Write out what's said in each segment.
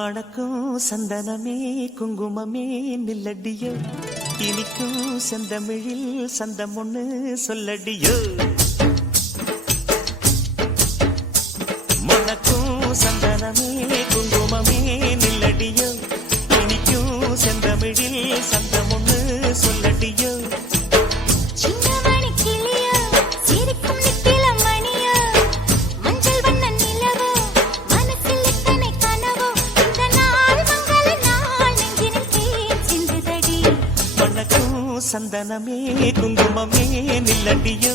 மணக்கும் சந்தனமே குங்குமமே நில்லடியோ, இனிக்கும் செந்தமிழில் சந்தம் ஒண்ணு சொல்லடியோ. மணக்கும் சந்தனமே குங்குமமே நில்லடியோ, இனிக்கும் செந்தமிழில் சந்தம் ஒண்ணு சொல்லடியோ. சந்தனமே குங்குமமே நில்லடியோ,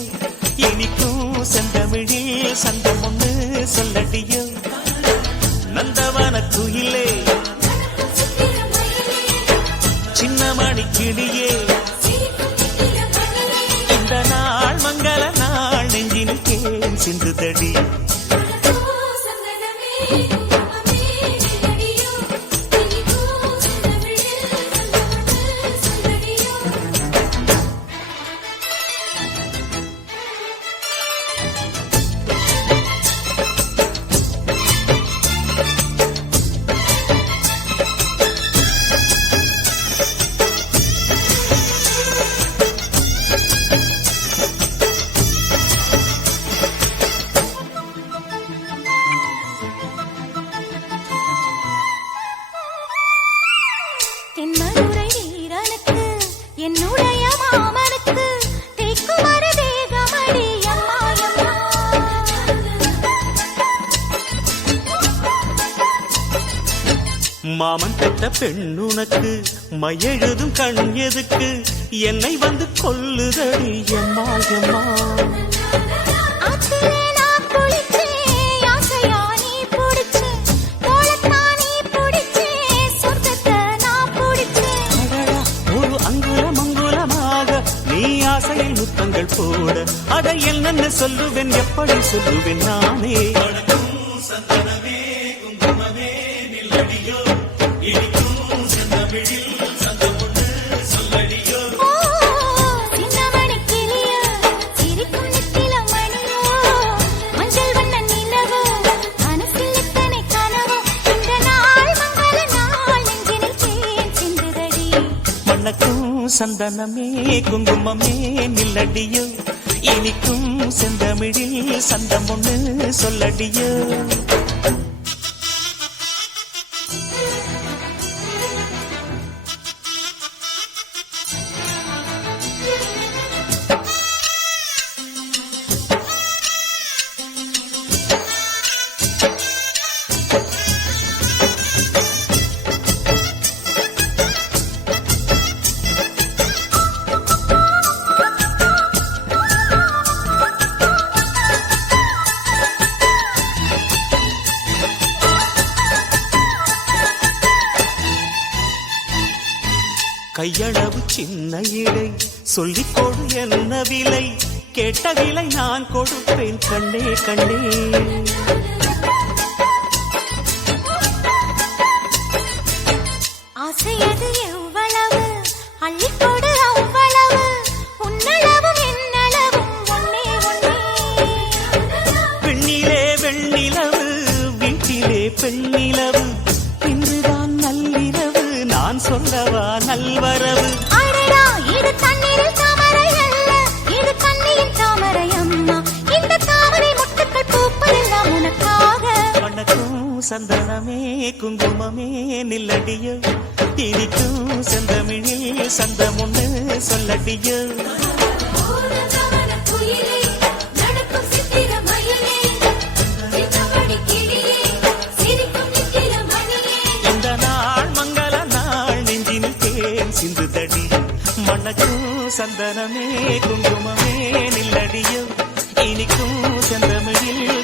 இனிக்கும் செந்தமிழில் சந்தம் ஒண்ணு சொல்லடியோ. நந்தவன குயிலே சின்னமணி கிளியே, இந்த நாள் மங்கள நாள் நெஞ்சினில் தேன் சிந்துதடி. மாமன் பெற்ற பெண்ணுனக்கு மையெழுதும் கண் எதுக்கு, என்னை வந்து கொல்லுதடி எம்மா எம்மா. ஒரு அங்குலம் அங்குலமாக நீ ஆசையில் முத்தங்கள் போட, அதை என்னென்ன சொல்லுவேன் எப்படி சொல்லுவேன் நானே. சந்தனமே குங்குமமே நில்லடியோ, இனிக்கும் செந்தமிழில் சந்தம் ஒண்ணு சொல்லடியோ. கையளவு சின்ன இடை சொல்லிக் கொடு என்ன விலை, கேட்ட விலை நான் கொடுப்பேன் கண்ணே கண்ணே. ஆசையது எவ்வளவு அள்ளிக்கொடு அவ்வளவு, உன்னளவும் என்னளவும் ஒன்னே ஒன்னே. பெண்ணிலே வெண்ணிலவு வீட்டிலே பெண்ணிலவு, இன்றுதான் நள்ளிரவு நான் சொல்லவா நல்வரவு. அடடா இது தண்ணீரில் தாமரை அல்ல, இது கண்ணியின் தாமரை அம்மா. இந்த தாமரை முட்டுக்கள் பூப்பதெல்லாம் உனக்காக. மணக்கும் சந்தனமே குங்குமமே நில்லடியோ, இனிக்கும் செந்தமிழில் சந்தம் ஒண்ணு சொல்லடியோ. இந்த நாள் மங்கள நாள் நெஞ்சினில் தேன் சிந்துதடி. மணக்கும் சந்தனமே குங்குமமே நில்லடியோ, இனிக்கும் செந்தமிழில்